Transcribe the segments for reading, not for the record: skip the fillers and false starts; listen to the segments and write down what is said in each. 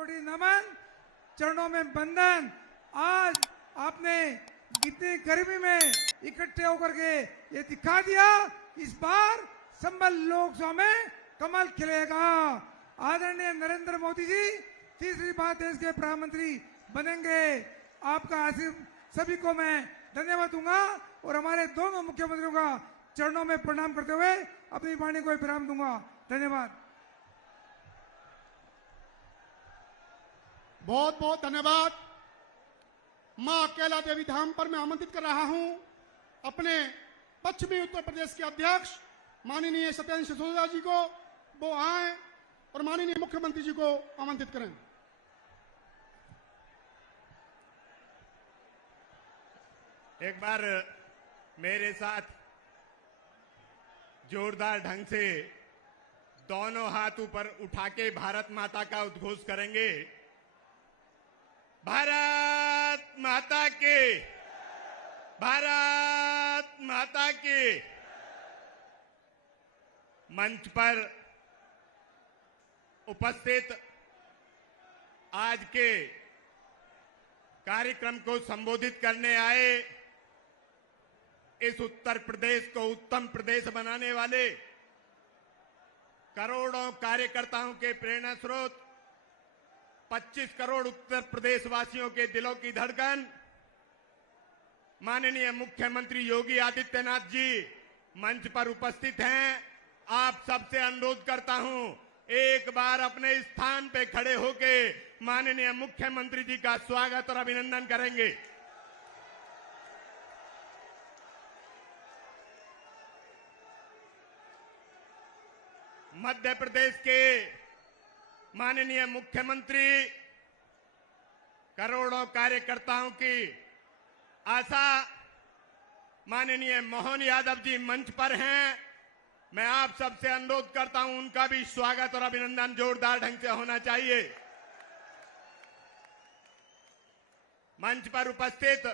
कोटि नमन, चरणों में बंधन। आज आपने इतनी गर्मी में इकट्ठे होकर के ये दिखा दिया, इस बार संबल लोकसभा में कमल खिलेगा। आदरणीय नरेंद्र मोदी जी तीसरी बार देश के प्रधानमंत्री बनेंगे। आपका आशीर्वाद सभी को मैं धन्यवाद दूंगा और हमारे दोनों मुख्यमंत्रियों का चरणों में प्रणाम करते हुए अपनी वाणी को विराम दूंगा। धन्यवाद। बहुत बहुत धन्यवाद। मां कैला देवी धाम पर मैं आमंत्रित कर रहा हूं अपने पश्चिमी उत्तर प्रदेश के अध्यक्ष माननीय सत्येंद्र सिसोदिया जी को। वो आए और माननीय मुख्यमंत्री जी को आमंत्रित करें। एक बार मेरे साथ जोरदार ढंग से दोनों हाथ ऊपर उठा के भारत माता का उद्घोष करेंगे। भारत माता के, भारत माता के। मंच पर उपस्थित आज के कार्यक्रम को संबोधित करने आए इस उत्तर प्रदेश को उत्तम प्रदेश बनाने वाले करोड़ों कार्यकर्ताओं के प्रेरणा स्रोत, 25 करोड़ उत्तर प्रदेश वासियों के दिलों की धड़कन, माननीय मुख्यमंत्री योगी आदित्यनाथ जी मंच पर उपस्थित हैं। आप सबसे अनुरोध करता हूं, एक बार अपने स्थान पे खड़े होके माननीय मुख्यमंत्री जी का स्वागत और अभिनंदन करेंगे। मध्य प्रदेश के माननीय मुख्यमंत्री करोड़ों कार्यकर्ताओं की आशा माननीय मोहन यादव जी मंच पर हैं। मैं आप सबसे अनुरोध करता हूं, उनका भी स्वागत और अभिनंदन जोरदार ढंग से होना चाहिए। मंच पर उपस्थित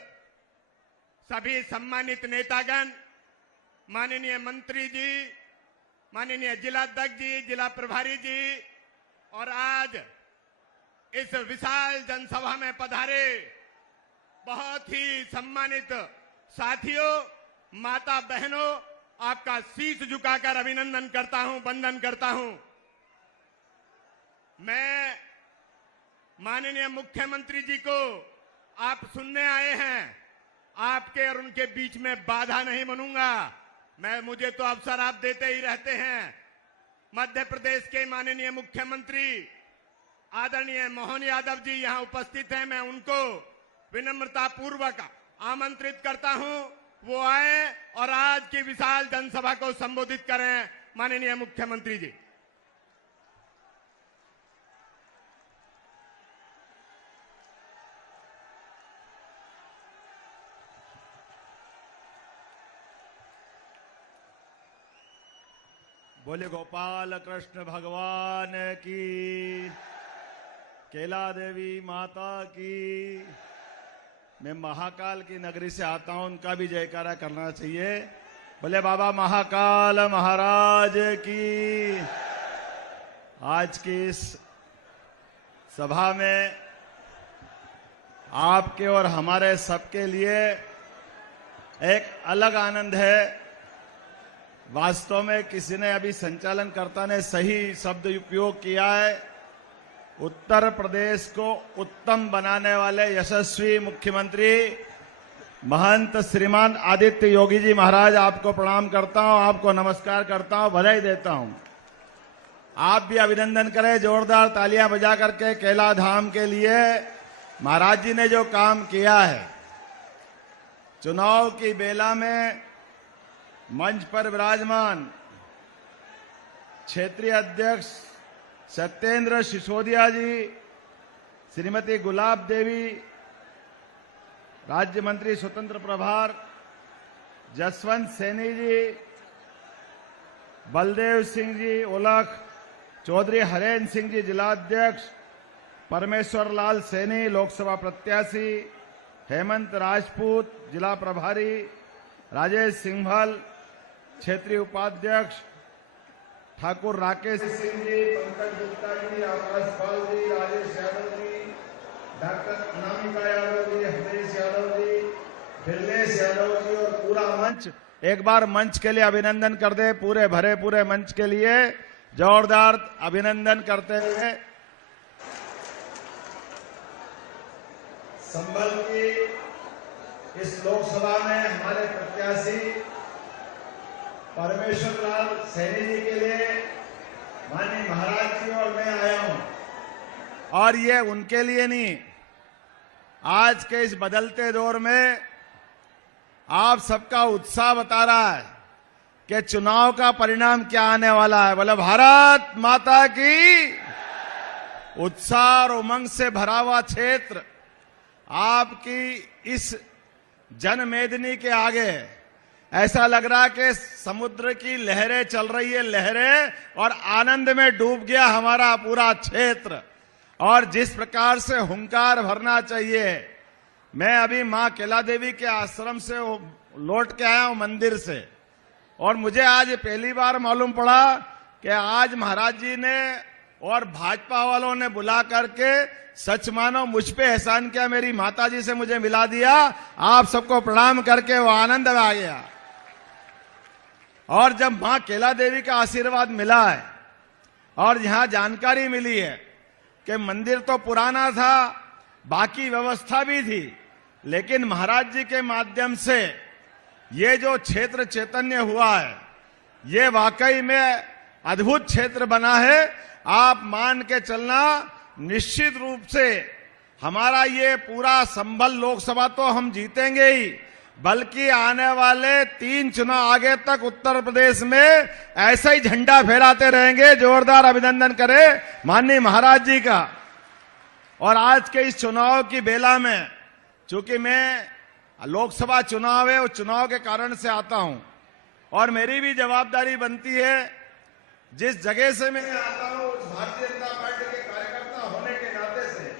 सभी सम्मानित नेतागण, माननीय मंत्री जी, माननीय जिलाध्यक्ष जी, जिला प्रभारी जी और आज इस विशाल जनसभा में पधारे बहुत ही सम्मानित साथियों, माता बहनों, आपका शीश झुकाकर अभिनंदन करता हूं, वंदन करता हूं। मैं माननीय मुख्यमंत्री जी को आप सुनने आए हैं, आपके और उनके बीच में बाधा नहीं बनूंगा। मुझे तो अवसर आप देते ही रहते हैं। मध्य प्रदेश के माननीय मुख्यमंत्री आदरणीय मोहन यादव जी यहां उपस्थित हैं। मैं उनको विनम्रता पूर्वक आमंत्रित करता हूं, वो आए और आज की विशाल जनसभा को संबोधित करें। माननीय मुख्यमंत्री जी। बोले गोपाल कृष्ण भगवान की, कैला देवी माता की। मैं महाकाल की नगरी से आता हूं, उनका भी जयकारा करना चाहिए। बोले बाबा महाकाल महाराज की। आज की इस सभा में आपके और हमारे सबके लिए एक अलग आनंद है। वास्तव में किसी ने अभी संचालनकर्ता ने सही शब्द उपयोग किया है। उत्तर प्रदेश को उत्तम बनाने वाले यशस्वी मुख्यमंत्री महंत श्रीमान आदित्य योगी जी महाराज, आपको प्रणाम करता हूं, आपको नमस्कार करता हूं, बधाई देता हूं। आप भी अभिनंदन करें, जोरदार तालियां बजा करके कैला धाम के लिए। महाराज जी ने जो काम किया है, चुनाव की बेला में मंच पर विराजमान क्षेत्रीय अध्यक्ष सत्येंद्र सिसोदिया जी, श्रीमती गुलाब देवी, राज्य मंत्री स्वतंत्र प्रभार जसवंत सैनी जी, बलदेव सिंह जी ओलख, चौधरी हरेंद्र सिंह जी जिलाध्यक्ष, परमेश्वर लाल सैनी लोकसभा प्रत्याशी, हेमंत राजपूत जिला प्रभारी, राजेश सिंघल क्षेत्रीय उपाध्यक्ष, ठाकुर राकेश सिंह जी, पंकज गुप्ता जी, आकाश पाल जी, राजेश यादव जी, डॉक्टर अनामिका यादव जी, हरीश यादव जी, बिरलेश यादव जी और पूरा मंच, एक बार मंच के लिए अभिनंदन कर दे। पूरे भरे पूरे मंच के लिए जोरदार अभिनंदन करते हुए संभल की इस लोकसभा में हमारे प्रत्याशी परमेश्वर लाल सैनी जी के लिए माननीय महाराज जी और मैं आया हूं। और ये उनके लिए नहीं, आज के इस बदलते दौर में आप सबका उत्साह बता रहा है कि चुनाव का परिणाम क्या आने वाला है। बोले भारत माता की। उत्साह और उमंग से भरा हुआ क्षेत्र आपकी इस जनमेदिनी के आगे ऐसा लग रहा है कि समुद्र की लहरें चल रही है, लहरें, और आनंद में डूब गया हमारा पूरा क्षेत्र। और जिस प्रकार से हुंकार भरना चाहिए, मैं अभी मां केला देवी के आश्रम से लौट के आया हूं मंदिर से, और मुझे आज पहली बार मालूम पड़ा कि आज महाराज जी ने और भाजपा वालों ने बुला करके सच मानो मुझ पे एहसान किया, मेरी माता जी से मुझे मिला दिया। आप सबको प्रणाम करके वो आनंद आ गया। और जब मां केला देवी का आशीर्वाद मिला है और यहां जानकारी मिली है कि मंदिर तो पुराना था, बाकी व्यवस्था भी थी, लेकिन महाराज जी के माध्यम से ये जो क्षेत्र चैतन्य हुआ है, ये वाकई में अद्भुत क्षेत्र बना है। आप मान के चलना, निश्चित रूप से हमारा ये पूरा संभल लोकसभा तो हम जीतेंगे ही, बल्कि आने वाले 3 चुनाव आगे तक उत्तर प्रदेश में ऐसा ही झंडा फहराते रहेंगे। जोरदार अभिनंदन करें माननीय महाराज जी का। और आज के इस चुनाव की बेला में, चूंकि मैं लोकसभा चुनाव है, उस चुनाव के कारण से आता हूं, और मेरी भी जवाबदारी बनती है, जिस जगह से मैं आता हूं, उस भारतीय जनता पार्टी के कार्यकर्ता होने के नाते से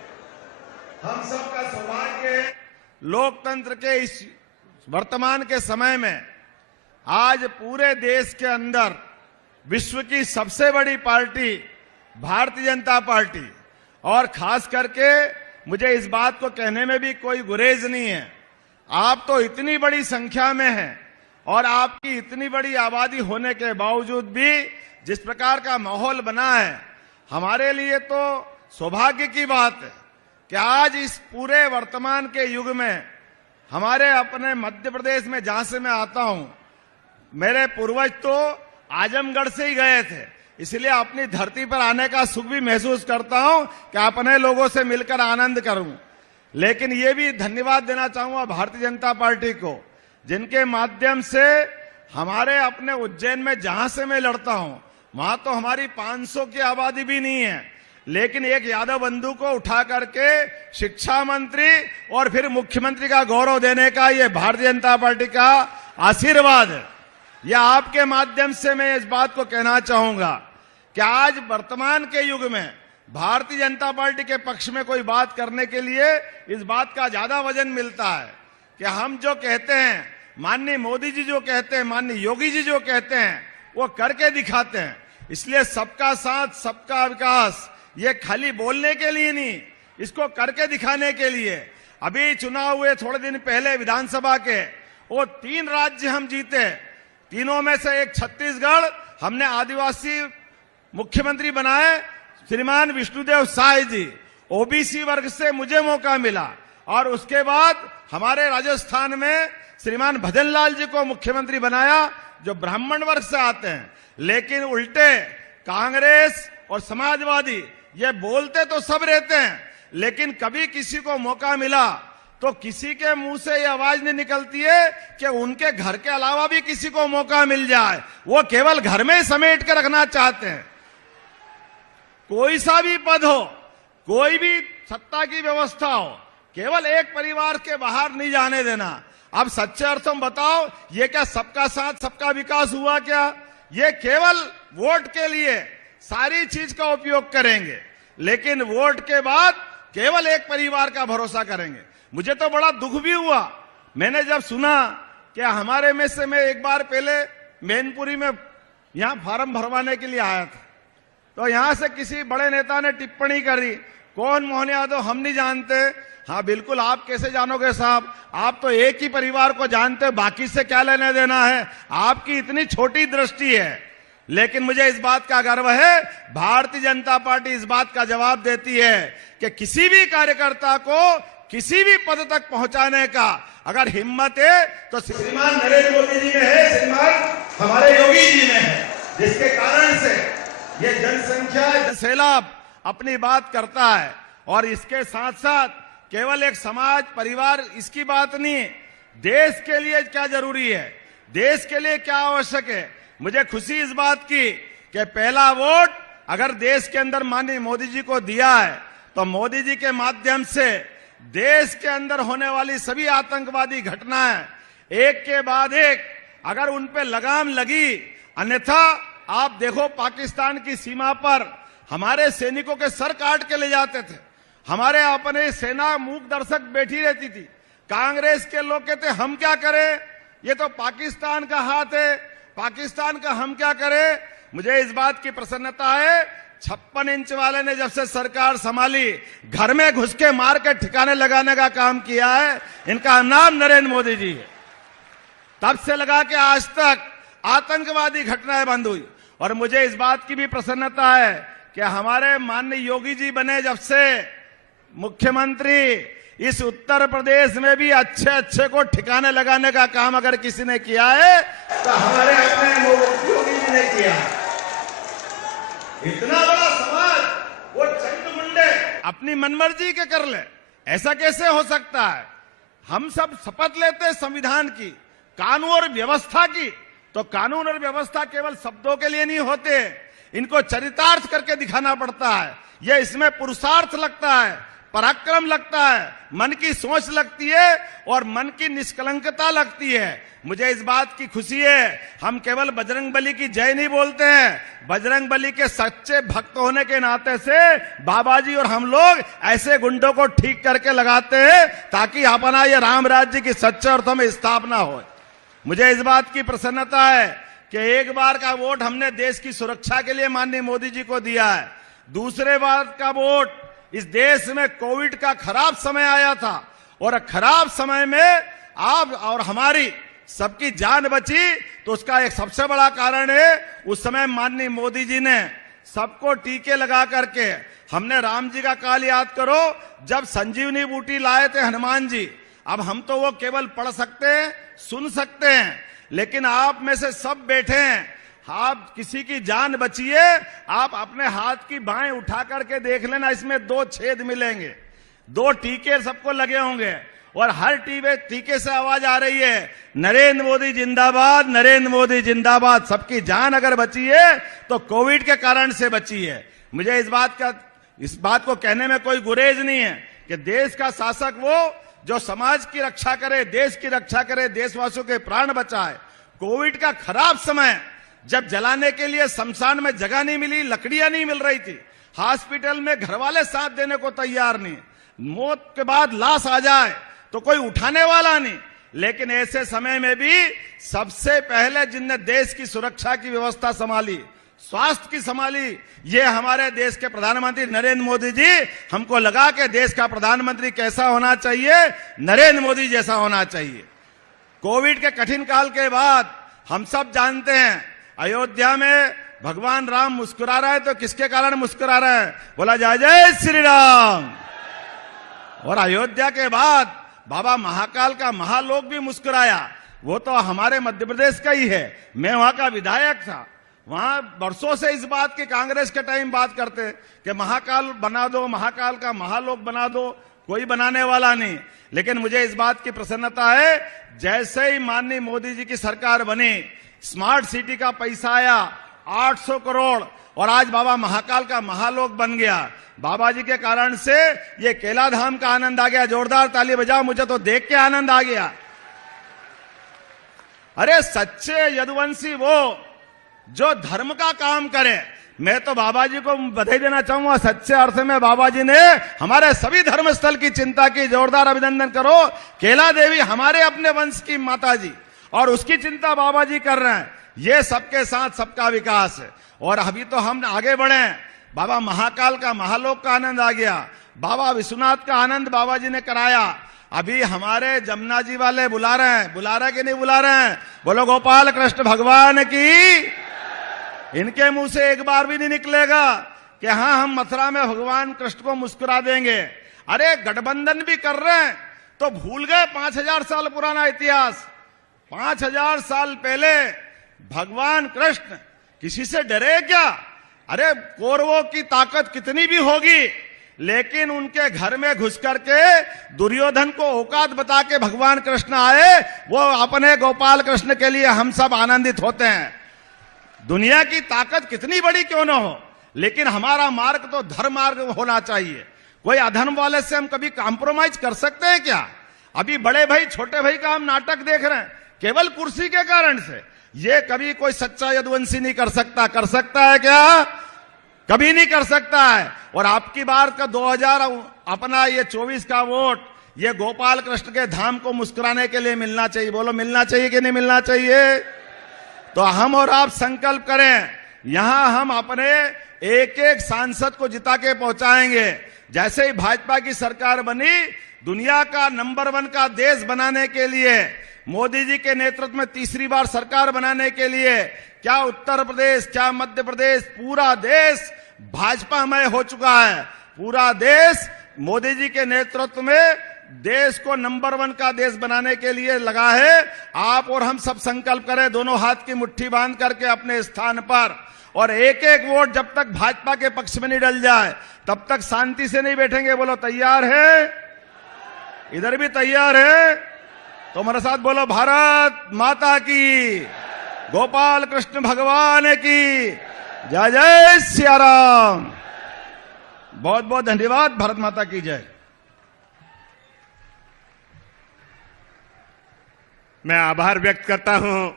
हम सबका सौभाग्य है, लोकतंत्र के इस वर्तमान के समय में आज पूरे देश के अंदर विश्व की सबसे बड़ी पार्टी भारतीय जनता पार्टी, और खास करके मुझे इस बात को कहने में भी कोई गुरेज नहीं है, आप तो इतनी बड़ी संख्या में हैं, और आपकी इतनी बड़ी आबादी होने के बावजूद भी जिस प्रकार का माहौल बना है, हमारे लिए तो सौभाग्य की बात है कि आज इस पूरे वर्तमान के युग में हमारे अपने मध्य प्रदेश में, जहां से मैं आता हूं, मेरे पूर्वज तो आजमगढ़ से ही गए थे, इसलिए अपनी धरती पर आने का सुख भी महसूस करता हूं कि अपने लोगों से मिलकर आनंद करूं। लेकिन ये भी धन्यवाद देना चाहूंगा भारतीय जनता पार्टी को, जिनके माध्यम से हमारे अपने उज्जैन में, जहां से मैं लड़ता हूं, वहां तो हमारी 500 की आबादी भी नहीं है, लेकिन एक यादव बंधु को उठा करके शिक्षा मंत्री और फिर मुख्यमंत्री का गौरव देने का ये भारतीय जनता पार्टी का आशीर्वाद है। यह आपके माध्यम से मैं इस बात को कहना चाहूंगा कि आज वर्तमान के युग में भारतीय जनता पार्टी के पक्ष में कोई बात करने के लिए इस बात का ज्यादा वजन मिलता है कि हम जो कहते हैं, माननीय मोदी जी जो कहते हैं, माननीय योगी जी जो कहते हैं, वो करके दिखाते हैं। इसलिए सबका साथ सबका विकास ये खाली बोलने के लिए नहीं, इसको करके दिखाने के लिए। अभी चुनाव हुए थोड़े दिन पहले विधानसभा के, वो 3 राज्य हम जीते, तीनों में से एक छत्तीसगढ़, हमने आदिवासी मुख्यमंत्री बनाए श्रीमान विष्णुदेव साय जी, ओबीसी वर्ग से मुझे मौका मिला, और उसके बाद हमारे राजस्थान में श्रीमान भजनलाल जी को मुख्यमंत्री बनाया, जो ब्राह्मण वर्ग से आते हैं। लेकिन उल्टे कांग्रेस और समाजवादी ये बोलते तो सब रहते हैं, लेकिन कभी किसी को मौका मिला तो किसी के मुंह से ये आवाज नहीं निकलती है कि उनके घर के अलावा भी किसी को मौका मिल जाए। वो केवल घर में समेट कर रखना चाहते हैं। कोई सा भी पद हो, कोई भी सत्ता की व्यवस्था हो, केवल एक परिवार के बाहर नहीं जाने देना। अब सच्चे अर्थों में बताओ, ये क्या सबका साथ सबका विकास हुआ क्या? ये केवल वोट के लिए सारी चीज का उपयोग करेंगे, लेकिन वोट के बाद केवल एक परिवार का भरोसा करेंगे। मुझे तो बड़ा दुख भी हुआ मैंने जब सुना कि हमारे में से, मैं एक बार पहले मैनपुरी में यहां फॉर्म भरवाने के लिए आया था, तो यहां से किसी बड़े नेता ने टिप्पणी करी, कौन मोहन यादव हम नहीं जानते। हाँ बिल्कुल, आप कैसे जानोगे साहब, आप तो एक ही परिवार को जानते, बाकी से क्या लेने देना है, आपकी इतनी छोटी दृष्टि है। लेकिन मुझे इस बात का गर्व है, भारतीय जनता पार्टी इस बात का जवाब देती है कि किसी भी कार्यकर्ता को किसी भी पद तक पहुंचाने का अगर हिम्मत है तो श्रीमान नरेंद्र मोदी जी में है, श्रीमान हमारे योगी जी में है, जिसके कारण से ये जनसंख्या सैलाब अपनी बात करता है। और इसके साथ साथ केवल एक समाज परिवार इसकी बात नहीं, देश के लिए क्या जरूरी है, देश के लिए क्या आवश्यक है। मुझे खुशी इस बात की कि पहला वोट अगर देश के अंदर माननीय मोदी जी को दिया है तो मोदी जी के माध्यम से देश के अंदर होने वाली सभी आतंकवादी घटनाएं एक के बाद एक अगर उन पे लगाम लगी, अन्यथा आप देखो पाकिस्तान की सीमा पर हमारे सैनिकों के सर काट के ले जाते थे, हमारे अपने सेना मूक दर्शक बैठी रहती थी। कांग्रेस के लोग कहते हम क्या करें, ये तो पाकिस्तान का हाथ है, पाकिस्तान का हम क्या करें। मुझे इस बात की प्रसन्नता है, 56 इंच वाले ने जब से सरकार संभाली, घर में घुस के मार के ठिकाने लगाने का काम किया है, इनका नाम नरेंद्र मोदी जी है। तब से लगा के आज तक आतंकवादी घटनाएं बंद हुई। और मुझे इस बात की भी प्रसन्नता है कि हमारे माननीय योगी जी बने जब से मुख्यमंत्री, इस उत्तर प्रदेश में भी अच्छे अच्छे को ठिकाने लगाने का काम अगर किसी ने किया है तो हमारे अपने योगी जी ने किया। इतना बड़ा समाज वो चंद मुंडे अपनी मनमर्जी के कर ले, ऐसा कैसे हो सकता है। हम सब शपथ लेते संविधान की, कानून और व्यवस्था की, तो कानून और व्यवस्था केवल शब्दों के लिए नहीं होते, इनको चरितार्थ करके दिखाना पड़ता है। यह इसमें पुरुषार्थ लगता है, पराक्रम लगता है, मन की सोच लगती है और मन की निष्कलंकता लगती है। मुझे इस बात की खुशी है, हम केवल बजरंगबली की जय नहीं बोलते हैं, बजरंगबली के सच्चे भक्त होने के नाते से बाबा जी और हम लोग ऐसे गुंडों को ठीक करके लगाते हैं ताकि अपना ये राम राज्य की सच्चे अर्थों में स्थापना हो। मुझे इस बात की प्रसन्नता है कि एक बार का वोट हमने देश की सुरक्षा के लिए माननीय मोदी जी को दिया है, दूसरे बार का वोट इस देश में कोविड का खराब समय आया था और खराब समय में आप और हमारी सबकी जान बची, तो उसका एक सबसे बड़ा कारण है उस समय माननीय मोदी जी ने सबको टीके लगा करके, हमने राम जी का काल याद करो जब संजीवनी बूटी लाए थे हनुमान जी। अब हम तो वो केवल पढ़ सकते हैं, सुन सकते हैं, लेकिन आप में से सब बैठे हैं, आप किसी की जान बचिए, आप अपने हाथ की बाएं उठा करके देख लेना, इसमें 2 छेद मिलेंगे, 2 टीके सबको लगे होंगे और हर टीके से आवाज आ रही है नरेंद्र मोदी जिंदाबाद, नरेंद्र मोदी जिंदाबाद। सबकी जान अगर बची है तो कोविड के कारण से बची है। मुझे इस बात को कहने में कोई गुरेज नहीं है कि देश का शासक वो जो समाज की रक्षा करे, देश की रक्षा करे, देशवासियों के प्राण बचाए। कोविड का खराब समय जब जलाने के लिए शमशान में जगह नहीं मिली, लकड़ियां नहीं मिल रही थी, हॉस्पिटल में घरवाले साथ देने को तैयार नहीं, मौत के बाद लाश आ जाए तो कोई उठाने वाला नहीं, लेकिन ऐसे समय में भी सबसे पहले जिनने देश की सुरक्षा की व्यवस्था संभाली, स्वास्थ्य की संभाली, ये हमारे देश के प्रधानमंत्री नरेंद्र मोदी जी। हमको लगा कि देश का प्रधानमंत्री कैसा होना चाहिए, नरेंद्र मोदी जैसा होना चाहिए। कोविड के कठिन काल के बाद हम सब जानते हैं अयोध्या में भगवान राम मुस्कुरा रहा है, तो किसके कारण मुस्कुरा रहा है, बोला जय जय श्री राम। और अयोध्या के बाद बाबा महाकाल का महालोक भी मुस्कुराया, वो तो हमारे मध्य प्रदेश का ही है, मैं वहां का विधायक था। वहां वर्षों से इस बात की कांग्रेस के टाइम बात करते कि महाकाल बना दो, महाकाल का महालोक बना दो, कोई बनाने वाला नहीं। लेकिन मुझे इस बात की प्रसन्नता है, जैसे ही माननीय मोदी जी की सरकार बनी, स्मार्ट सिटी का पैसा आया 800 करोड़ और आज बाबा महाकाल का महालोक बन गया। बाबा जी के कारण से ये केला धाम का आनंद आ गया। जोरदार ताली बजाओ, मुझे तो देख के आनंद आ गया। अरे सच्चे यदुवंशी वो जो धर्म का काम करे, मैं तो बाबा जी को बधाई देना चाहूंगा। सच्चे अर्थ में बाबा जी ने हमारे सभी धर्मस्थल की चिंता की, जोरदार अभिनंदन करो। केला देवी हमारे अपने वंश की माता जी और उसकी चिंता बाबा जी कर रहे हैं। ये सबके साथ सबका विकास है। और अभी तो हम आगे बढ़े, बाबा महाकाल का महालोक का आनंद आ गया, बाबा विश्वनाथ का आनंद बाबा जी ने कराया। अभी हमारे जमुना जी वाले बुला रहे हैं, बुला रहे कि नहीं बुला रहे हैं? बोलो गोपाल कृष्ण भगवान की। इनके मुंह से एक बार भी नहीं निकलेगा कि हाँ हम मथुरा में भगवान कृष्ण को मुस्कुरा देंगे। अरे गठबंधन भी कर रहे हैं तो भूल गए 5000 साल पुराना इतिहास। 5000 साल पहले भगवान कृष्ण किसी से डरे क्या? अरे कौरवों की ताकत कितनी भी होगी, लेकिन उनके घर में घुस करके दुर्योधन को औकात बता के भगवान कृष्ण आए। वो अपने गोपाल कृष्ण के लिए हम सब आनंदित होते हैं। दुनिया की ताकत कितनी बड़ी क्यों ना हो, लेकिन हमारा मार्ग तो धर्म मार्ग होना चाहिए। कोई अधर्म वाले से हम कभी कॉम्प्रोमाइज कर सकते हैं क्या? अभी बड़े भाई छोटे भाई का हम नाटक देख रहे हैं केवल कुर्सी के कारण से। ये कभी कोई सच्चा यदुवंशी नहीं कर सकता। कर सकता है क्या? कभी नहीं कर सकता है। और आपकी बार का 2000 अपना ये 24 का वोट ये गोपाल कृष्ण के धाम को मुस्कुराने के लिए मिलना चाहिए। बोलो मिलना चाहिए कि नहीं मिलना चाहिए? तो हम और आप संकल्प करें, यहां हम अपने एक एक सांसद को जिता के पहुंचाएंगे। जैसे ही भाजपा की सरकार बनी, दुनिया का नंबर 1 का देश बनाने के लिए, मोदी जी के नेतृत्व में तीसरी बार सरकार बनाने के लिए, क्या उत्तर प्रदेश, क्या मध्य प्रदेश, पूरा देश भाजपामय हो चुका है। पूरा देश मोदी जी के नेतृत्व में देश को नंबर 1 का देश बनाने के लिए लगा है। आप और हम सब संकल्प करें, दोनों हाथ की मुट्ठी बांध करके अपने स्थान पर, और एक एक वोट जब तक भाजपा के पक्ष में नहीं डल जाए तब तक शांति से नहीं बैठेंगे। बोलो तैयार है? इधर भी तैयार है? तो मेरे साथ बोलो भारत माता की, गोपाल कृष्ण भगवान की जय। जय सिया राम। बहुत बहुत धन्यवाद। भारत माता की जय। मैं आभार व्यक्त करता हूं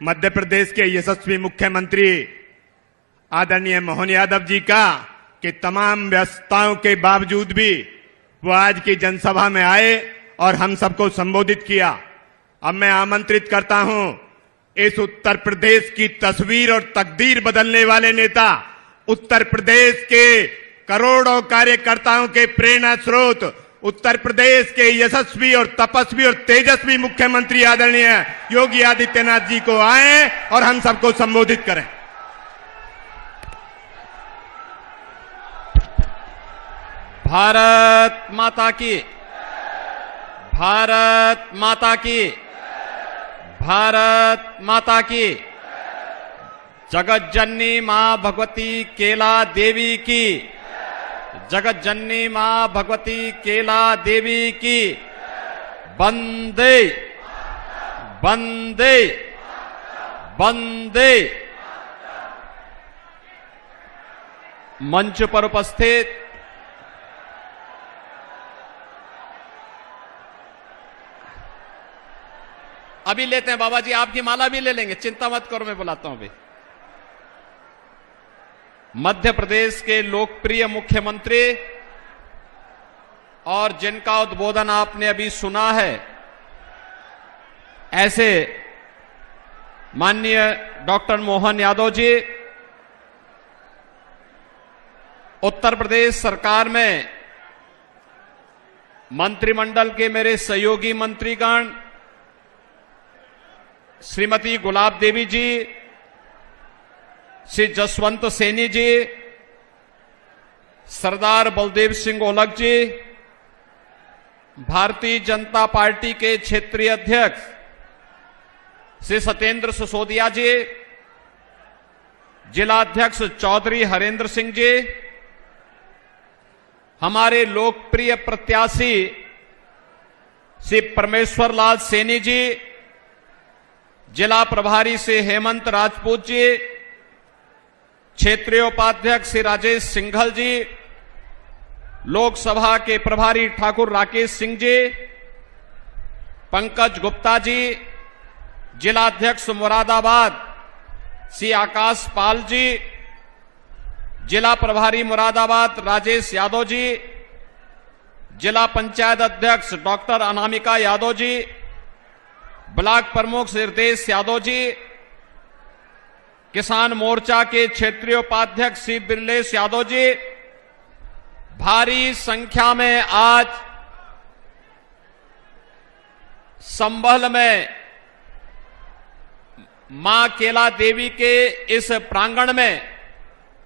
मध्य प्रदेश के यशस्वी मुख्यमंत्री आदरणीय मोहन यादव जी का, कि तमाम व्यस्तताओं के बावजूद भी वो आज की जनसभा में आए और हम सबको संबोधित किया। अब मैं आमंत्रित करता हूं इस उत्तर प्रदेश की तस्वीर और तकदीर बदलने वाले नेता, उत्तर प्रदेश के करोड़ों कार्यकर्ताओं के प्रेरणा स्रोत, उत्तर प्रदेश के यशस्वी और तपस्वी और तेजस्वी मुख्यमंत्री आदरणीय योगी आदित्यनाथ जी को आए और हम सबको संबोधित करें। भारत माता की, भारत माता की, भारत माता की। जगत जननी मां भगवती केला देवी की, जगत जननी मां भगवती केला देवी की। वंदे वंदे वंदे। मंच पर उपस्थित अभी लेते हैं बाबा जी, आपकी माला भी ले लेंगे, चिंता मत करो, मैं बुलाता हूं अभी। मध्य प्रदेश के लोकप्रिय मुख्यमंत्री और जिनका उद्बोधन आपने अभी सुना है, ऐसे माननीय डॉक्टर मोहन यादव जी उत्तर प्रदेश सरकार में मंत्रिमंडल के मेरे सहयोगी मंत्रीगण, श्रीमती गुलाब देवी जी, श्री जसवंत सैनी जी, सरदार बलदेव सिंह ओलख जी, भारतीय जनता पार्टी के क्षेत्रीय अध्यक्ष श्री सत्येंद्र सिसोदिया जी, जिला अध्यक्ष चौधरी हरेंद्र सिंह जी, हमारे लोकप्रिय प्रत्याशी श्री परमेश्वर लाल सैनी जी, जिला प्रभारी श्री हेमंत राजपूत जी, क्षेत्रीय उपाध्यक्ष श्री राजेश सिंघल जी, लोकसभा के प्रभारी ठाकुर राकेश सिंह जी, पंकज गुप्ता जी, जिला अध्यक्ष मुरादाबाद श्री आकाश पाल जी, जिला प्रभारी मुरादाबाद राजेश यादव जी, जिला पंचायत अध्यक्ष डॉक्टर अनामिका यादव जी, ब्लॉक प्रमुख श्री हृदेश यादव जी, किसान मोर्चा के क्षेत्रीय उपाध्यक्ष श्री बिरलेश यादव जी, भारी संख्या में आज संभल में मां केला देवी के इस प्रांगण में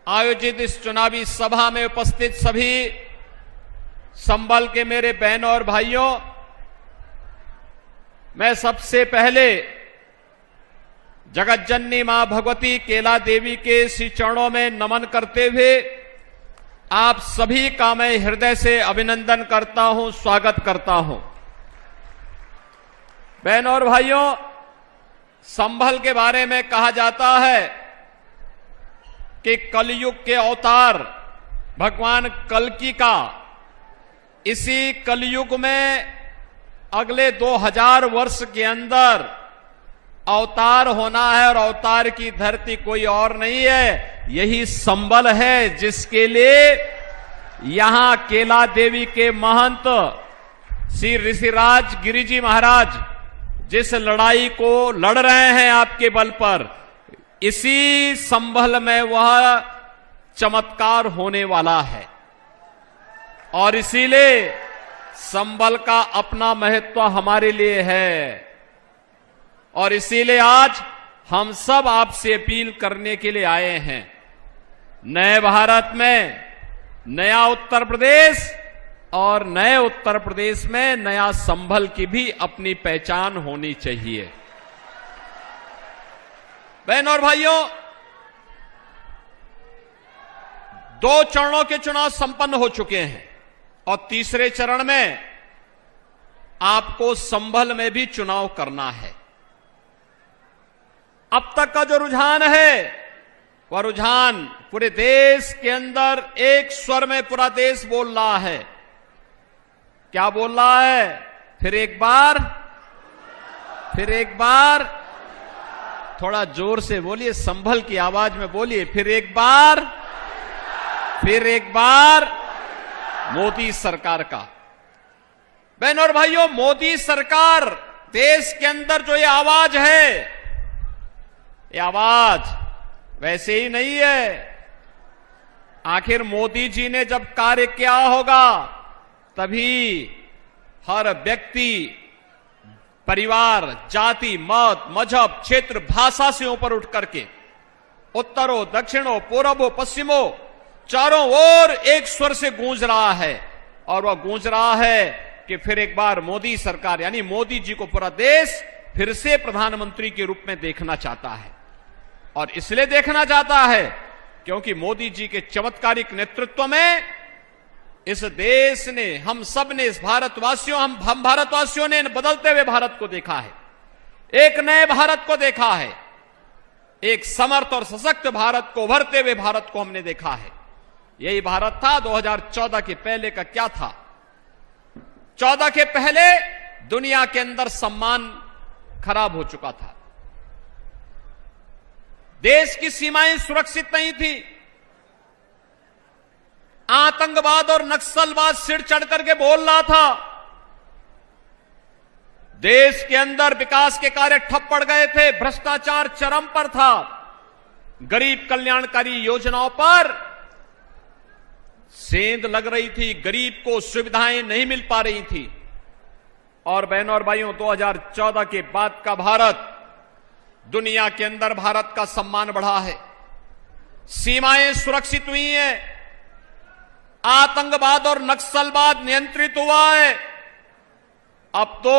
आयोजित इस चुनावी सभा में उपस्थित सभी संभल के मेरे बहनों और भाइयों, मैं सबसे पहले जगत जननी मां भगवती केला देवी के श्री चरणों में नमन करते हुए आप सभी का मैं हृदय से अभिनंदन करता हूं, स्वागत करता हूं। बहनों और भाइयों, संभल के बारे में कहा जाता है कि कलयुग के अवतार भगवान कल्कि का इसी कलयुग में अगले 2000 वर्ष के अंदर अवतार होना है और अवतार की धरती कोई और नहीं है, यही संभल है, जिसके लिए यहां केला देवी के महंत श्री ऋषिराज गिरिजी महाराज जिस लड़ाई को लड़ रहे हैं आपके बल पर, इसी संभल में वह चमत्कार होने वाला है। और इसीलिए संभल का अपना महत्व हमारे लिए है। और इसीलिए आज हम सब आपसे अपील करने के लिए आए हैं, नए भारत में नया उत्तर प्रदेश और नए उत्तर प्रदेश में नया संभल की भी अपनी पहचान होनी चाहिए। बहनों और भाइयों, 2 चरणों के चुनाव संपन्न हो चुके हैं और तीसरे चरण में आपको संभल में भी चुनाव करना है। अब तक का जो रुझान है वह रुझान पूरे देश के अंदर एक स्वर में पूरा देश बोल रहा है। क्या बोल रहा है? फिर एक बार थोड़ा जोर से बोलिए, संभल की आवाज में बोलिए, फिर एक बार मोदी सरकार का। बहनों और भाइयों, मोदी सरकार देश के अंदर जो ये आवाज है, ये आवाज वैसे ही नहीं है। आखिर मोदी जी ने जब कार्य किया होगा तभी हर व्यक्ति, परिवार, जाति, मत, मजहब, क्षेत्र, भाषा से ऊपर उठ करके उत्तरों, दक्षिणों, पूर्वों, पश्चिमों, चारों ओर एक स्वर से गूंज रहा है। और वह गूंज रहा है कि फिर एक बार मोदी सरकार यानी मोदी जी को पूरा देश फिर से प्रधानमंत्री के रूप में देखना चाहता है। और इसलिए देखना चाहता है क्योंकि मोदी जी के चमत्कारिक नेतृत्व में इस देश ने, हम सब ने, इस भारतवासियों, हम भारतवासियों ने बदलते हुए भारत को देखा है, एक नए भारत को देखा है, एक समर्थ और सशक्त भारत को, उभरते हुए भारत को हमने देखा है। यही भारत था। 2014 के पहले का क्या था? 14 के पहले दुनिया के अंदर सम्मान खराब हो चुका था, देश की सीमाएं सुरक्षित नहीं थी, आतंकवाद और नक्सलवाद सिर चढ़ करके बोल रहा था, देश के अंदर विकास के कार्य ठप पड़ गए थे, भ्रष्टाचार चरम पर था, गरीब कल्याणकारी योजनाओं पर सेंध लग रही थी, गरीब को सुविधाएं नहीं मिल पा रही थी। और बहनों और भाइयों, 2014 के बाद का भारत, दुनिया के अंदर भारत का सम्मान बढ़ा है, सीमाएं सुरक्षित हुई हैं, आतंकवाद और नक्सलवाद नियंत्रित हुआ है। अब तो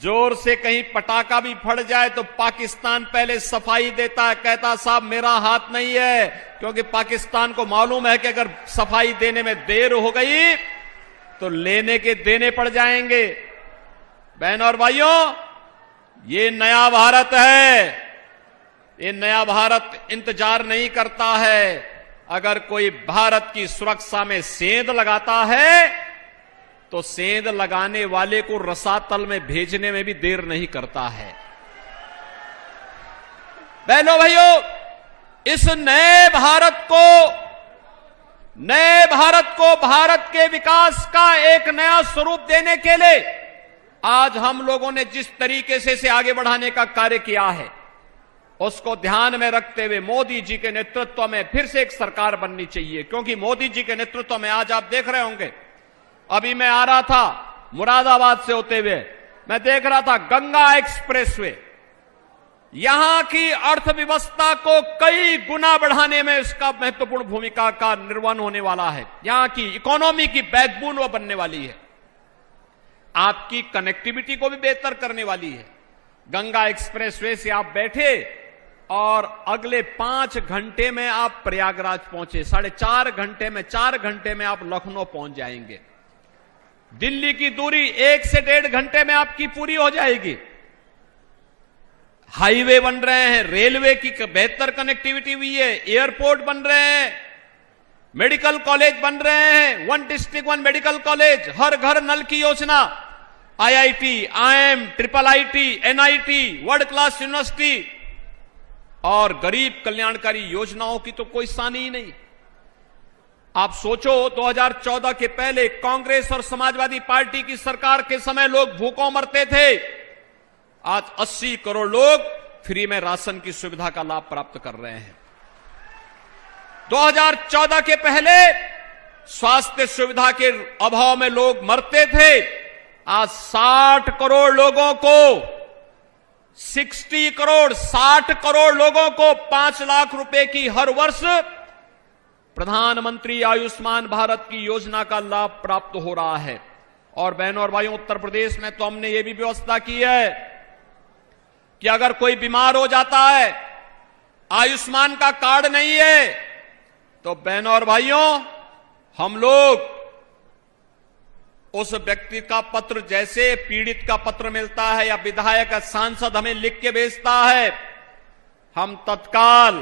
जोर से कहीं पटाखा भी फट जाए तो पाकिस्तान पहले सफाई देता है, कहता साहब मेरा हाथ नहीं है, क्योंकि पाकिस्तान को मालूम है कि अगर सफाई देने में देर हो गई तो लेने के देने पड़ जाएंगे। बहनों और भाइयों, ये नया भारत है, ये नया भारत इंतजार नहीं करता है। अगर कोई भारत की सुरक्षा में सेंध लगाता है तो सेंध लगाने वाले को रसातल में भेजने में भी देर नहीं करता है। बहनों भाइयों, इस नए भारत को भारत के विकास का एक नया स्वरूप देने के लिए आज हम लोगों ने जिस तरीके से इसे आगे बढ़ाने का कार्य किया है, उसको ध्यान में रखते हुए मोदी जी के नेतृत्व में फिर से एक सरकार बननी चाहिए, क्योंकि मोदी जी के नेतृत्व में आज आप देख रहे होंगे, अभी मैं आ रहा था मुरादाबाद से होते हुए, मैं देख रहा था गंगा एक्सप्रेसवे, यहां की अर्थव्यवस्था को कई गुना बढ़ाने में इसका महत्वपूर्ण भूमिका का निर्वहन होने वाला है। यहां की इकोनॉमी की बैकबोन वो बनने वाली है, आपकी कनेक्टिविटी को भी बेहतर करने वाली है। गंगा एक्सप्रेसवे से आप बैठे और अगले 5 घंटे में आप प्रयागराज पहुंचे, 4.5 घंटे में, 4 घंटे में आप लखनऊ पहुंच जाएंगे। दिल्ली की दूरी 1 से 1.5 घंटे में आपकी पूरी हो जाएगी। हाईवे बन रहे हैं, रेलवे की बेहतर कनेक्टिविटी हुई है, एयरपोर्ट बन रहे हैं, मेडिकल कॉलेज बन रहे हैं, 1 डिस्ट्रिक्ट 1 मेडिकल कॉलेज, हर घर नल की योजना, IIT, IIM, IIIT, NIT, world class university और गरीब कल्याणकारी योजनाओं की तो कोई सानी ही नहीं। आप सोचो 2014 के पहले कांग्रेस और समाजवादी पार्टी की सरकार के समय लोग भूखों मरते थे, आज 80 करोड़ लोग फ्री में राशन की सुविधा का लाभ प्राप्त कर रहे हैं। 2014 के पहले स्वास्थ्य सुविधा के अभाव में लोग मरते थे, आज 60 करोड़ लोगों को 60 करोड़ लोगों को 5 लाख रुपए की हर वर्ष प्रधानमंत्री आयुष्मान भारत की योजना का लाभ प्राप्त हो रहा है। और बहनों और भाइयों, उत्तर प्रदेश में तो हमने ये भी व्यवस्था की है कि अगर कोई बीमार हो जाता है, आयुष्मान का कार्ड नहीं है, तो बहनों और भाइयों हम लोग उस व्यक्ति का पत्र, जैसे पीड़ित का पत्र मिलता है या विधायक या सांसद हमें लिख के भेजता है, हम तत्काल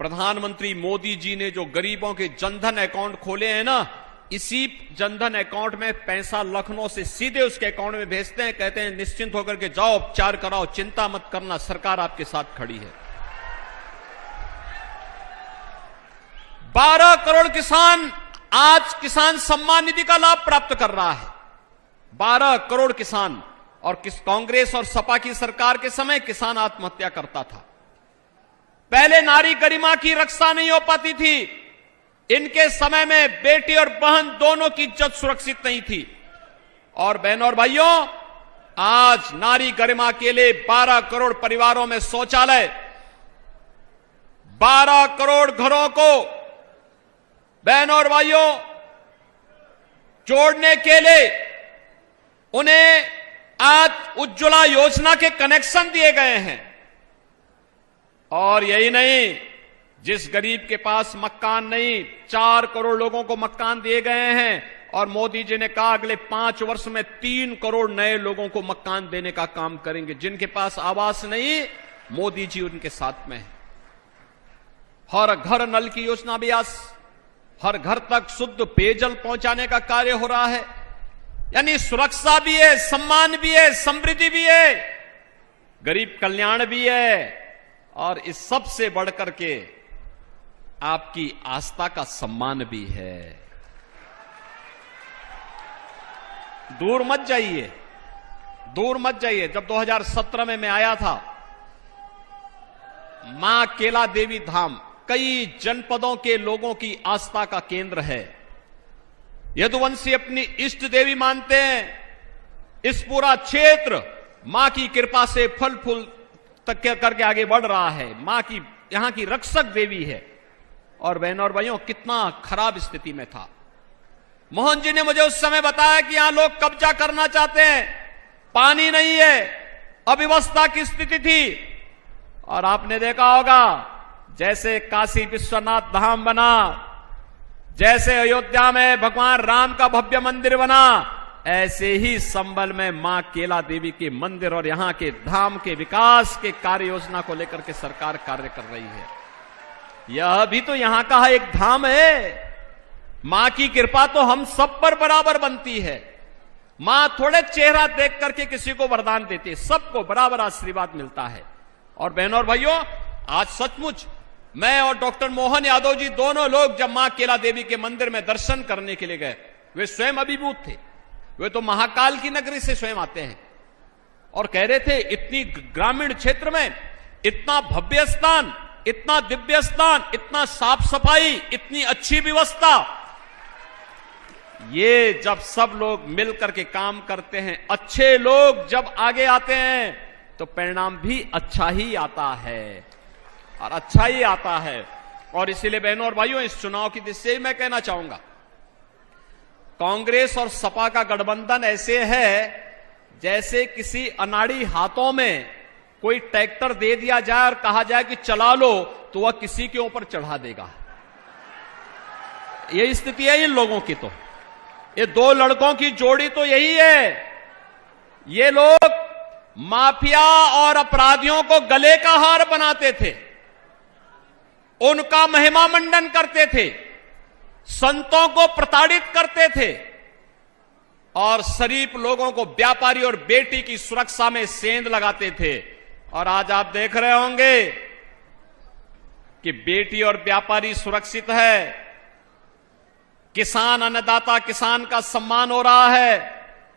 प्रधानमंत्री मोदी जी ने जो गरीबों के जनधन अकाउंट खोले हैं ना, इसी जनधन अकाउंट में पैसा लखनऊ से सीधे उसके अकाउंट में भेजते हैं, कहते हैं निश्चिंत होकर के जाओ, उपचार कराओ, चिंता मत करना, सरकार आपके साथ खड़ी है। 12 करोड़ किसान आज किसान सम्मान निधि का लाभ प्राप्त कर रहा है। 12 करोड़ किसान, और कांग्रेस और सपा की सरकार के समय किसान आत्महत्या करता था। पहले नारी गरिमा की रक्षा नहीं हो पाती थी, इनके समय में बेटी और बहन दोनों की इज्जत सुरक्षित नहीं थी। और बहनों और भाइयों, आज नारी गरिमा के लिए 12 करोड़ परिवारों में शौचालय, 12 करोड़ घरों को बहनों और भाइयों जोड़ने के लिए उन्हें आज उज्ज्वला योजना के कनेक्शन दिए गए हैं। और यही नहीं, जिस गरीब के पास मकान नहीं, 4 करोड़ लोगों को मकान दिए गए हैं। और मोदी जी ने कहा अगले 5 वर्ष में 3 करोड़ नए लोगों को मकान देने का काम करेंगे। जिनके पास आवास नहीं, मोदी जी उनके साथ में है। हर घर नल की योजना भी आज हर घर तक शुद्ध पेयजल पहुंचाने का कार्य हो रहा है। यानी सुरक्षा भी है, सम्मान भी है, समृद्धि भी है, गरीब कल्याण भी है, और इस सब से बढ़कर के आपकी आस्था का सम्मान भी है। दूर मत जाइए, दूर मत जाइए। जब 2017 में मैं आया था, मां केला देवी धाम कई जनपदों के लोगों की आस्था का केंद्र है। यदुवंशी अपनी इष्ट देवी मानते हैं। इस पूरा क्षेत्र मां की कृपा से फल फूल तक करके आगे बढ़ रहा है। मां की यहां की रक्षक देवी है। और बहनों और भाइयों, कितना खराब स्थिति में था। मोहन जी ने मुझे उस समय बताया कि यहां लोग कब्जा करना चाहते हैं, पानी नहीं है, अव्यवस्था की स्थिति थी। और आपने देखा होगा, जैसे काशी विश्वनाथ धाम बना, जैसे अयोध्या में भगवान राम का भव्य मंदिर बना, ऐसे ही संभल में मां केला देवी के मंदिर और यहां के धाम के विकास के कार्य योजना को लेकर के सरकार कार्य कर रही है। यह भी तो यहां का एक धाम है। मां की कृपा तो हम सब पर बराबर बनती है। मां थोड़े चेहरा देख करके किसी को वरदान देती है, सबको बराबर आशीर्वाद मिलता है। और बहनों और भाइयों, आज सचमुच मैं और डॉक्टर मोहन यादव जी दोनों लोग जब मां केला देवी के मंदिर में दर्शन करने के लिए गए, वे स्वयं अभिभूत थे। वे तो महाकाल की नगरी से स्वयं आते हैं और कह रहे थे, इतनी ग्रामीण क्षेत्र में इतना भव्य स्थान, इतना दिव्य स्थान, इतना साफ सफाई, इतनी अच्छी व्यवस्था, ये जब सब लोग मिलकर के काम करते हैं, अच्छे लोग जब आगे आते हैं तो परिणाम भी अच्छा ही आता है और अच्छा ही आता है। और इसीलिए बहनों और भाइयों, इस चुनाव की दृष्टि से मैं कहना चाहूंगा, कांग्रेस और सपा का गठबंधन ऐसे है जैसे किसी अनाड़ी हाथों में कोई ट्रैक्टर दे दिया जाए और कहा जाए कि चला लो, तो वह किसी के ऊपर चढ़ा देगा। यही स्थिति है इन लोगों की। तो ये दो लड़कों की जोड़ी तो यही है। ये लोग माफिया और अपराधियों को गले का हार बनाते थे, उनका महिमा मंडन करते थे, संतों को प्रताड़ित करते थे और शरीफ लोगों को व्यापारी और बेटी की सुरक्षा में सेंध लगाते थे। और आज आप देख रहे होंगे कि बेटी और व्यापारी सुरक्षित है, किसान अन्नदाता किसान का सम्मान हो रहा है,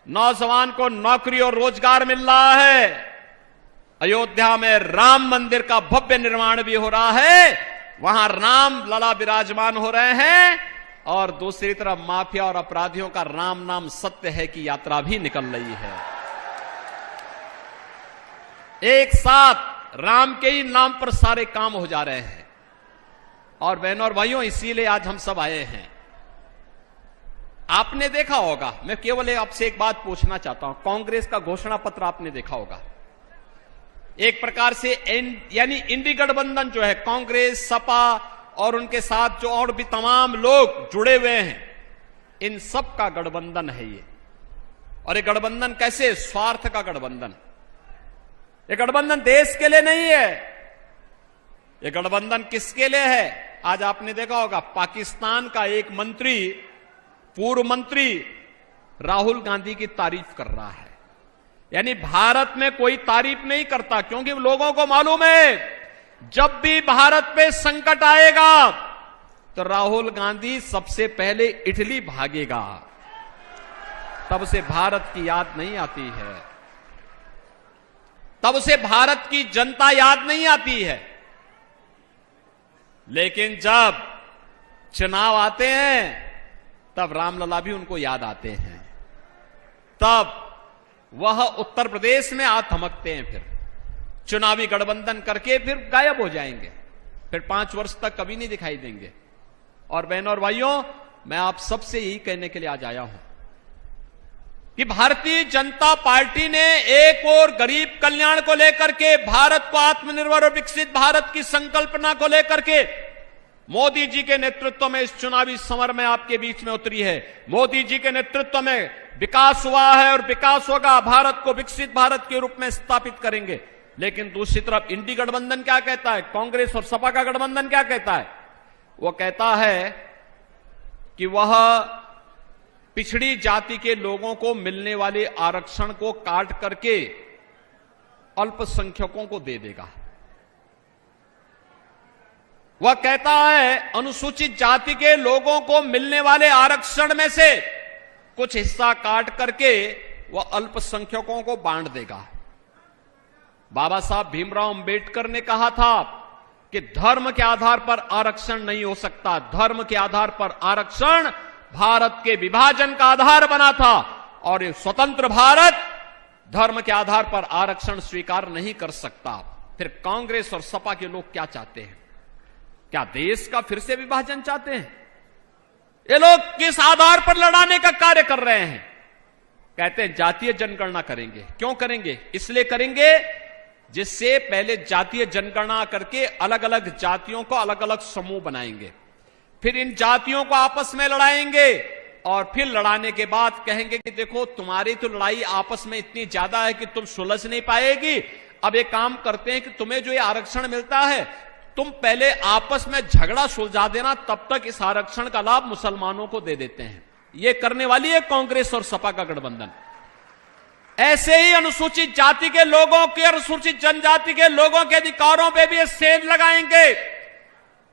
नौजवान को नौकरी और रोजगार मिल रहा है, अयोध्या में राम मंदिर का भव्य निर्माण भी हो रहा है, वहां राम लला विराजमान हो रहे हैं, और दूसरी तरफ माफिया और अपराधियों का राम नाम सत्य है की यात्रा भी निकल रही है। एक साथ राम के ही नाम पर सारे काम हो जा रहे हैं। और बहनों और भाइयों, इसीलिए आज हम सब आए हैं। आपने देखा होगा, मैं केवल आपसे एक बात पूछना चाहता हूं, कांग्रेस का घोषणा पत्र आपने देखा होगा। एक प्रकार से यानी इंडी गठबंधन जो है, कांग्रेस, सपा और उनके साथ जो और भी तमाम लोग जुड़े हुए हैं, इन सब का गठबंधन है ये। और ये गठबंधन कैसे? स्वार्थ का गठबंधन। ये गठबंधन देश के लिए नहीं है। ये गठबंधन किसके लिए है? आज आपने देखा होगा, पाकिस्तान का एक मंत्री, पूर्व मंत्री राहुल गांधी की तारीफ कर रहा है। यानी भारत में कोई तारीफ नहीं करता, क्योंकि लोगों को मालूम है जब भी भारत पे संकट आएगा तो राहुल गांधी सबसे पहले इटली भागेगा, तब उसे भारत की याद नहीं आती है, तब उसे भारत की जनता याद नहीं आती है। लेकिन जब चुनाव आते हैं तब रामलला भी उनको याद आते हैं, तब वह उत्तर प्रदेश में आ थमकते हैं, फिर चुनावी गठबंधन करके फिर गायब हो जाएंगे, फिर 5 वर्ष तक कभी नहीं दिखाई देंगे। और बहनों और भाइयों, मैं आप सबसे यही कहने के लिए आज आया हूं कि भारतीय जनता पार्टी ने एक और गरीब कल्याण को लेकर के, भारत को आत्मनिर्भर और विकसित भारत की संकल्पना को लेकर के मोदी जी के नेतृत्व में इस चुनावी समर में आपके बीच में उतरी है। मोदी जी के नेतृत्व में विकास हुआ है और विकास होगा, भारत को विकसित भारत के रूप में स्थापित करेंगे। लेकिन दूसरी तरफ इंडी गठबंधन क्या कहता है? कांग्रेस और सपा का गठबंधन क्या कहता है? वो कहता है कि वह पिछड़ी जाति के लोगों को मिलने वाले आरक्षण को काट करके अल्पसंख्यकों को दे देगा। वह कहता है अनुसूचित जाति के लोगों को मिलने वाले आरक्षण में से कुछ हिस्सा काट करके वह अल्पसंख्यकों को बांट देगा। बाबा साहब भीमराव अंबेडकर ने कहा था कि धर्म के आधार पर आरक्षण नहीं हो सकता, धर्म के आधार पर आरक्षण भारत के विभाजन का आधार बना था, और ये स्वतंत्र भारत धर्म के आधार पर आरक्षण स्वीकार नहीं कर सकता। फिर कांग्रेस और सपा के लोग क्या चाहते हैं? क्या देश का फिर से विभाजन चाहते हैं? ये लोग किस आधार पर लड़ाने का कार्य कर रहे हैं? कहते हैं जातीय जनगणना करेंगे। क्यों करेंगे? इसलिए करेंगे जिससे पहले जातीय जनगणना करके अलग अलग जातियों को अलग अलग समूह बनाएंगे, फिर इन जातियों को आपस में लड़ाएंगे, और फिर लड़ाने के बाद कहेंगे कि देखो तुम्हारी तो लड़ाई आपस में इतनी ज्यादा है कि तुम सुलझ नहीं पाएगी, अब एक काम करते हैं कि तुम्हें जो ये आरक्षण मिलता है तुम पहले आपस में झगड़ा सुलझा देना, तब तक इस आरक्षण का लाभ मुसलमानों को दे देते हैं। ये करने वाली है कांग्रेस और सपा का गठबंधन। ऐसे ही अनुसूचित जाति के लोगों के, अनुसूचित जनजाति के लोगों के अधिकारों पे भी ये सेंध लगाएंगे,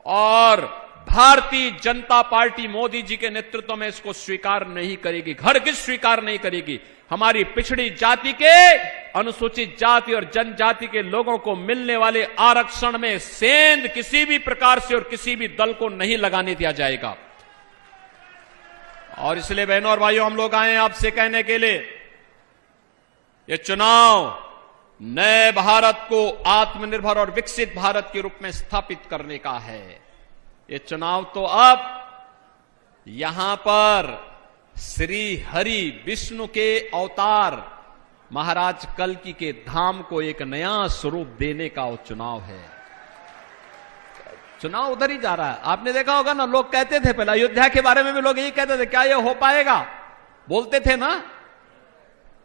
और भारतीय जनता पार्टी मोदी जी के नेतृत्व में इसको स्वीकार नहीं करेगी, हरगिज स्वीकार नहीं करेगी। हमारी पिछड़ी जाति के अनुसूचित जाति और जनजाति के लोगों को मिलने वाले आरक्षण में सेंध किसी भी प्रकार से और किसी भी दल को नहीं लगाने दिया जाएगा। और इसलिए बहनों और भाइयों, हम लोग आए हैं आपसे कहने के लिए, ये चुनाव नए भारत को आत्मनिर्भर और विकसित भारत के रूप में स्थापित करने का है। ये चुनाव तो अब यहां पर श्री हरि विष्णु के अवतार महाराज कल्कि के धाम को एक नया स्वरूप देने का वो चुनाव है। चुनाव उधर ही जा रहा है। आपने देखा होगा ना, लोग कहते थे पहले अयोध्या के बारे में भी लोग यही कहते थे, क्या ये हो पाएगा, बोलते थे ना।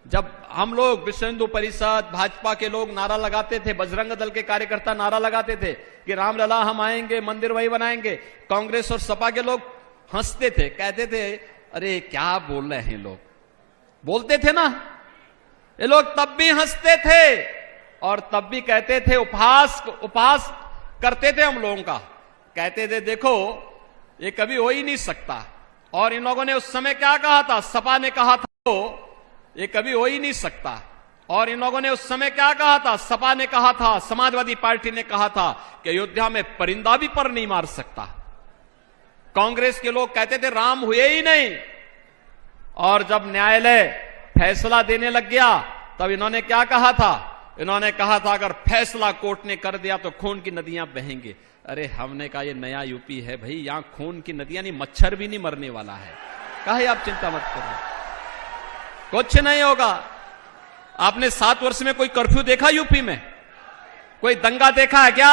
जब हम लोग विश्व हिंदू परिषद भाजपा के लोग नारा लगाते थे, बजरंग दल के कार्यकर्ता नारा लगाते थे कि रामलला हम आएंगे, मंदिर वही बनाएंगे, कांग्रेस और सपा के लोग हंसते थे, कहते थे अरे क्या बोल रहे हैं लोग, बोलते थे ना। ये लोग तब भी हंसते थे और तब भी कहते थे, उपहास करते थे हम लोगों का, कहते थे देखो ये कभी हो ही नहीं सकता। और इन लोगों ने उस समय क्या कहा था, सपा ने कहा था ये कभी हो ही नहीं सकता। और इन लोगों ने उस समय क्या कहा था, सपा ने कहा था, समाजवादी पार्टी ने कहा था कि अयोध्या में परिंदा भी पर नहीं मार सकता। कांग्रेस के लोग कहते थे राम हुए ही नहीं। और जब न्यायालय फैसला देने लग गया तब इन्होंने क्या कहा था, इन्होंने कहा था अगर फैसला कोर्ट ने कर दिया तो खून की नदियां बहेंगे। अरे हमने कहा ये नया यूपी है भाई, यहां खून की नदियां नहीं, मच्छर भी नहीं मरने वाला है, काहे आप चिंता मत करो, कुछ नहीं होगा। आपने 7 वर्ष में कोई कर्फ्यू देखा यूपी में, कोई दंगा देखा है क्या?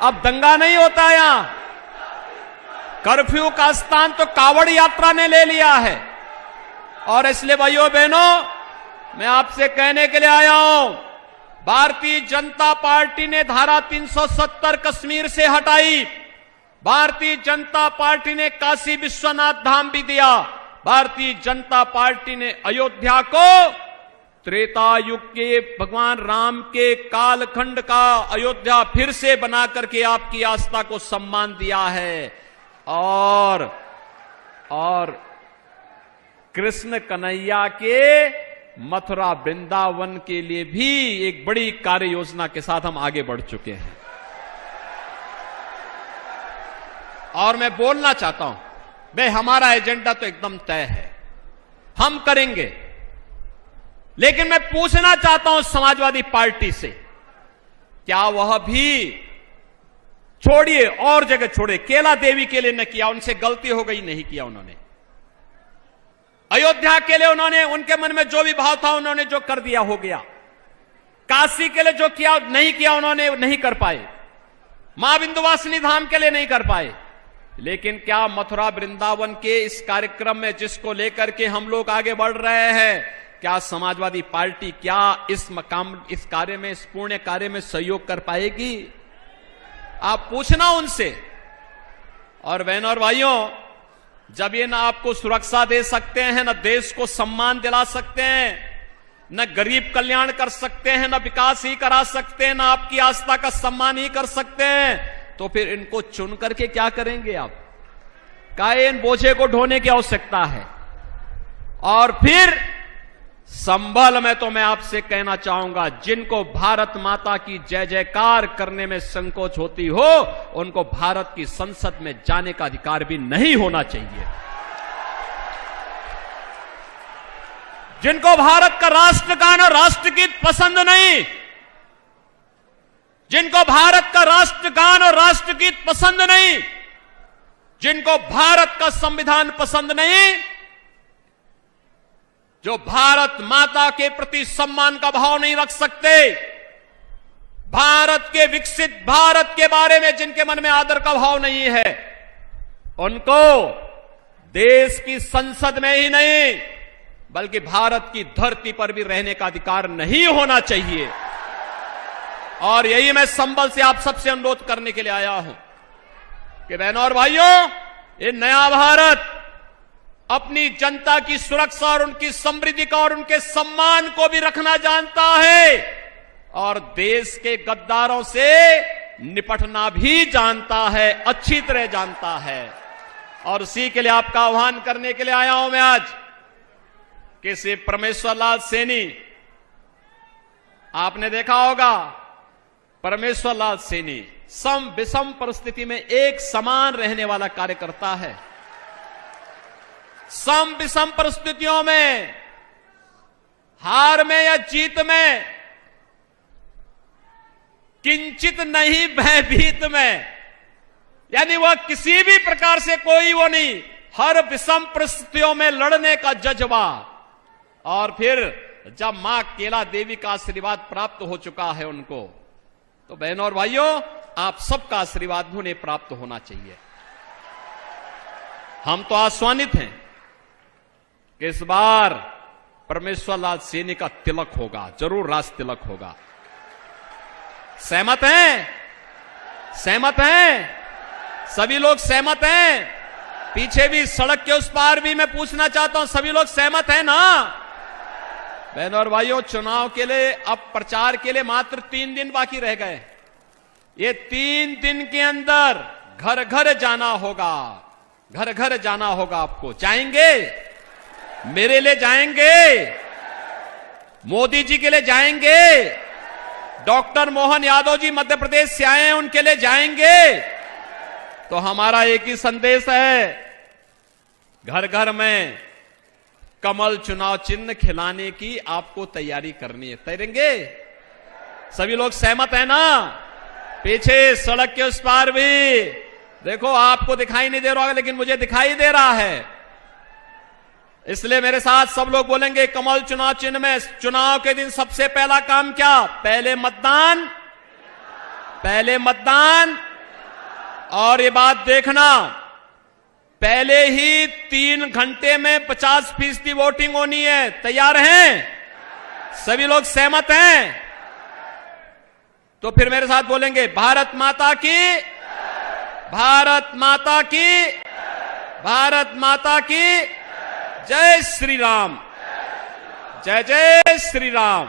अब दंगा नहीं होता यहां, कर्फ्यू का स्थान तो कावड़ यात्रा ने ले लिया है। और इसलिए भाइयों बहनों, मैं आपसे कहने के लिए आया हूं, भारतीय जनता पार्टी ने धारा 370 कश्मीर से हटाई, भारतीय जनता पार्टी ने काशी विश्वनाथ धाम भी दिया, भारतीय जनता पार्टी ने अयोध्या को त्रेता युग के भगवान राम के कालखंड का अयोध्या फिर से बना करके आपकी आस्था को सम्मान दिया है। और कृष्ण कन्हैया के मथुरा वृंदावन के लिए भी एक बड़ी कार्य योजना के साथ हम आगे बढ़ चुके हैं। और मैं बोलना चाहता हूं, भाई हमारा एजेंडा तो एकदम तय है, हम करेंगे। लेकिन मैं पूछना चाहता हूं समाजवादी पार्टी से, क्या वह भी छोड़िए और जगह छोड़े, केला देवी के लिए न किया, उनसे गलती हो गई, नहीं किया उन्होंने। अयोध्या के लिए उन्होंने, उनके मन में जो भी भाव था उन्होंने जो कर दिया हो गया। काशी के लिए जो किया नहीं किया उन्होंने, नहीं कर पाए। मां विंध्यवासिनी धाम के लिए नहीं कर पाए। लेकिन क्या मथुरा वृंदावन के इस कार्यक्रम में जिसको लेकर के हम लोग आगे बढ़ रहे हैं, क्या समाजवादी पार्टी क्या इस कार्य में, इस पुण्य कार्य में सहयोग कर पाएगी? आप पूछना उनसे। और बहनों और भाइयों, जब ये ना आपको सुरक्षा दे सकते हैं, ना देश को सम्मान दिला सकते हैं, न गरीब कल्याण कर सकते हैं, न विकास ही करा सकते हैं, न आपकी आस्था का सम्मान ही कर सकते हैं, तो फिर इनको चुन करके क्या करेंगे आप? काहे इन बोझे को ढोने की आवश्यकता है? और फिर संभल में तो मैं आपसे कहना चाहूंगा, जिनको भारत माता की जय जयकार करने में संकोच होती हो, उनको भारत की संसद में जाने का अधिकार भी नहीं होना चाहिए। जिनको भारत का राष्ट्रगान और राष्ट्रगीत पसंद नहीं, जिनको भारत का राष्ट्रगान और राष्ट्रगीत पसंद नहीं, जिनको भारत का संविधान पसंद नहीं, जो भारत माता के प्रति सम्मान का भाव नहीं रख सकते, भारत के विकसित भारत के बारे में जिनके मन में आदर का भाव नहीं है, उनको देश की संसद में ही नहीं बल्कि भारत की धरती पर भी रहने का अधिकार नहीं होना चाहिए। और यही मैं संबल से आप सबसे अनुरोध करने के लिए आया हूं कि बहनों और भाइयों, ये नया भारत अपनी जनता की सुरक्षा और उनकी समृद्धि का और उनके सम्मान को भी रखना जानता है और देश के गद्दारों से निपटना भी जानता है, अच्छी तरह जानता है। और उसी के लिए आपका आह्वान करने के लिए आया हूं मैं आज कि श्री परमेश्वर लाल सैनी, आपने देखा होगा परमेश्वर लाल सैनी सम विषम परिस्थिति में एक समान रहने वाला कार्यकर्ता है। सम विषम परिस्थितियों में, हार में या जीत में, किंचित नहीं भयभीत में, यानी वह किसी भी प्रकार से कोई वो नहीं, हर विषम परिस्थितियों में लड़ने का जज्बा। और फिर जब मां केला देवी का आशीर्वाद प्राप्त हो चुका है उनको, तो बहनों और भाइयों, आप सबका आशीर्वाद उन्हें प्राप्त होना चाहिए। हम तो आश्वानित हैं कि इस बार परमेश्वर लाल सैनी का तिलक होगा, जरूर राज तिलक होगा। सहमत हैं? सहमत हैं? सभी लोग सहमत हैं? पीछे भी सड़क के उस पार भी मैं पूछना चाहता हूं, सभी लोग सहमत हैं ना? बहनों और भाइयों, चुनाव के लिए, अब प्रचार के लिए मात्र 3 दिन बाकी रह गए। ये 3 दिन के अंदर घर घर जाना होगा, घर घर जाना होगा। आपको जाएंगे? मेरे लिए जाएंगे? मोदी जी के लिए जाएंगे? डॉक्टर मोहन यादव जी मध्य प्रदेश से आए हैं, उनके लिए जाएंगे? तो हमारा एक ही संदेश है, घर घर में कमल चुनाव चिन्ह खिलाने की आपको तैयारी करनी है। तैरेंगे? सभी लोग सहमत है ना? पीछे सड़क के उस पार भी देखो, आपको दिखाई नहीं दे रहा होगा, लेकिन मुझे दिखाई दे रहा है। इसलिए मेरे साथ सब लोग बोलेंगे, कमल चुनाव चिन्ह में चुनाव के दिन सबसे पहला काम क्या? पहले मतदान, पहले मतदान। और ये बात देखना, पहले ही 3 घंटे में 50% वोटिंग होनी है। तैयार हैं? सभी लोग सहमत हैं? तो फिर मेरे साथ बोलेंगे, भारत माता की, भारत माता की, भारत माता की जय श्री राम, जय जय श्री राम।